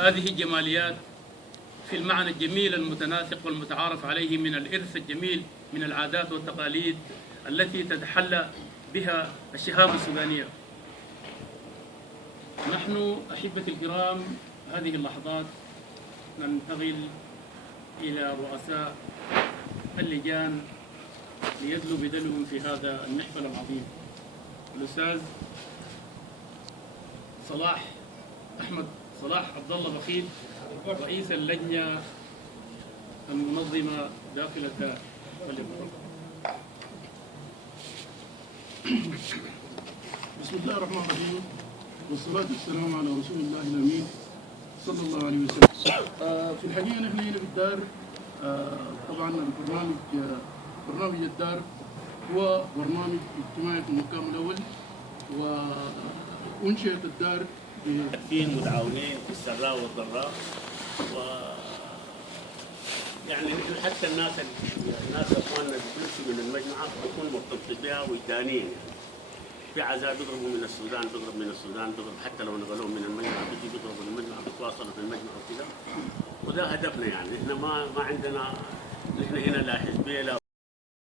هذه جماليات في المعنى الجميل المتناسق والمتعارف عليه من الإرث الجميل من العادات والتقاليد التي تتحلى بها الشهامة السودانية. نحن أحبتي الكرام هذه اللحظات ننتقل إلى رؤساء اللجان ليدلوا بدلوهم في هذا المحفل العظيم. الأستاذ أحمد صلاح عبد الله بخيل رئيس اللجنة المنظمة داخل الدار. بسم الله الرحمن الرحيم والصلاة والسلام على رسول الله الأمين صلى الله عليه وسلم. في الحقيقة نحن هنا بالدار طبعا برنامج الدار هو برنامج اجتماعي في المقام الأول، وأنشئت الدار فيه متعاونين في السراء والضراء، و يعني حتى الناس اخواننا بيفلسوا من المجموعه بيكونوا مرتبطين بها وجدانيين. في عزاء بيضربوا من السودان، بيضرب حتى لو نقلوهم من المجموعه بيجي بيضربوا من المجموعه، بيتواصلوا في المجموعه وكذا. وده هدفنا، يعني احنا ما عندنا، نحن هنا لا حزبيه لا